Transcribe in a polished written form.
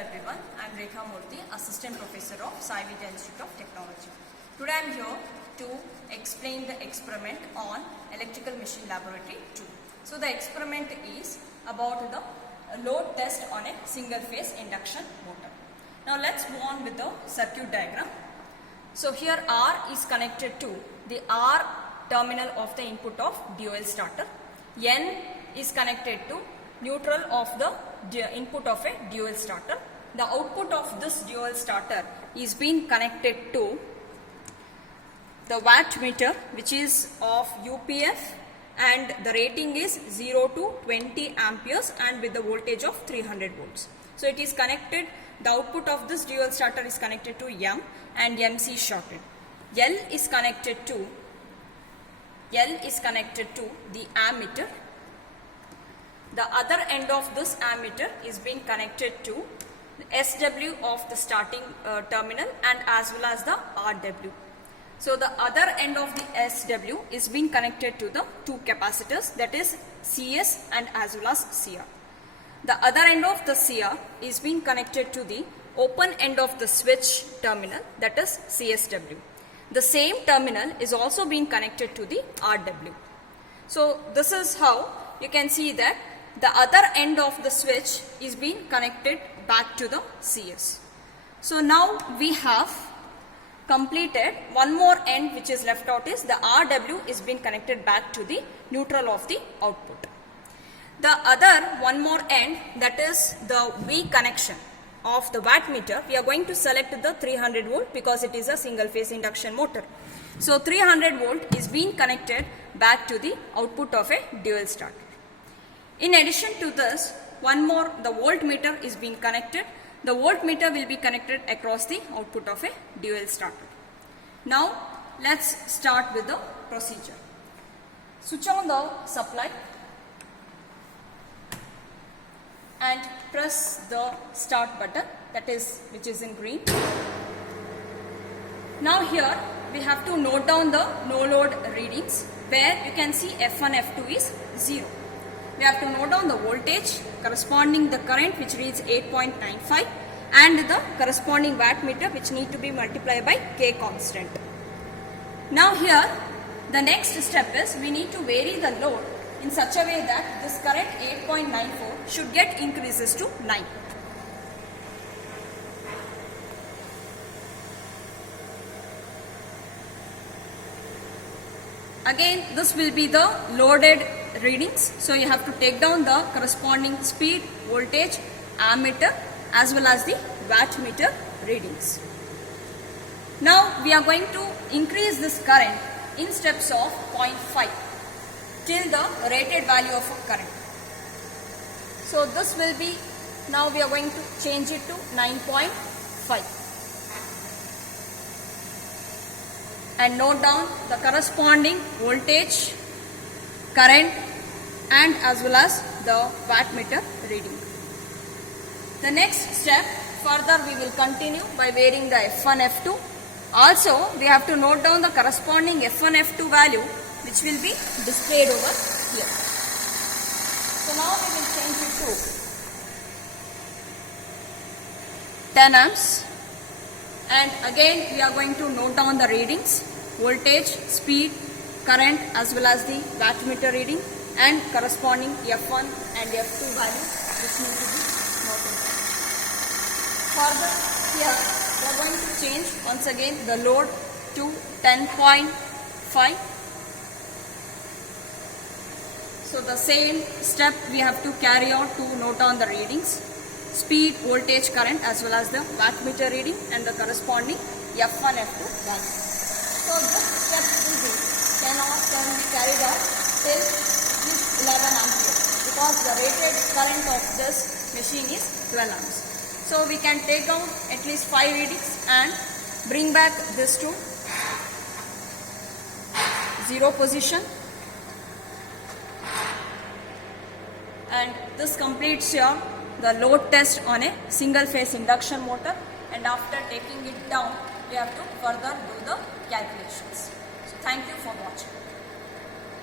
everyone, I am Rekha Murthy, Assistant Professor of Sai Vidya Institute of Technology. Today I am here to explain the experiment on Electrical Machine Laboratory 2. So the experiment is about the load test on a single phase induction motor. Now let's move on with the circuit diagram. So here R is connected to the R terminal of the input of DOL starter. N is connected to neutral of the input of a DOL starter. The output of this DOL starter is being connected to the wattmeter, which is of UPF, and the rating is 0 to 20 amperes and with the voltage of 300 volts. So it is connected, the output of this DOL starter is connected to M and MC shorted. L is connected to the ammeter. The other end of this ammeter is being connected to the SW of the starting terminal and as well as the RW. So the other end of the SW is being connected to the two capacitors, that is CS and as well as CR. The other end of the CR is being connected to the open end of the switch terminal, that is CSW. The same terminal is also being connected to the RW. So this is how you can see that the other end of the switch is being connected back to the CS. So now we have completed one more end which is left out, is the RW is being connected back to the neutral of the output. The other one more end, that is the V connection of the wattmeter, we are going to select the 300 volt because it is a single phase induction motor. So 300 volt is being connected back to the output of a DOL starter. In addition to this, one more, the voltmeter is being connected. The voltmeter will be connected across the output of a DOL starter. Now let's start with the procedure. Switch on the supply and press the start button, that is, which is in green. Now here we have to note down the no load readings, where you can see F1, F2 is 0. We have to note down the voltage corresponding the current, which reads 8.95, and the corresponding wattmeter, which need to be multiplied by K constant. Now here the next step is we need to vary the load in such a way that this current 8.94 should get increases to 9. Again, this will be the loaded readings. So you have to take down the corresponding speed, voltage, ammeter as well as the wattmeter readings. Now we are going to increase this current in steps of 0.5 till the rated value of a current. So this will be, now we are going to change it to 9.5. And note down the corresponding voltage, current and as well as the wattmeter reading. The next step, further we will continue by varying the F1, F2. Also we have to note down the corresponding F1, F2 value, which will be displayed over here. So now we will change it to 10 amps. And again we are going to note down the readings, voltage, speed, current as well as the wattmeter reading and corresponding F1 and F2 value, which need to be noted. Further here we are going to change once again the load to 10.5. So the same step we have to carry out to note down the readings, speed, voltage, current as well as the wattmeter reading and the corresponding F1, F2 value. So this step can be carried out till 11 amperes because the rated current of this machine is 12 amps. So we can take out at least 5 readings and bring back this to 0 position. And this completes your the load test on a single phase induction motor, and after taking it down you have to further do the calculations. So thank you for watching.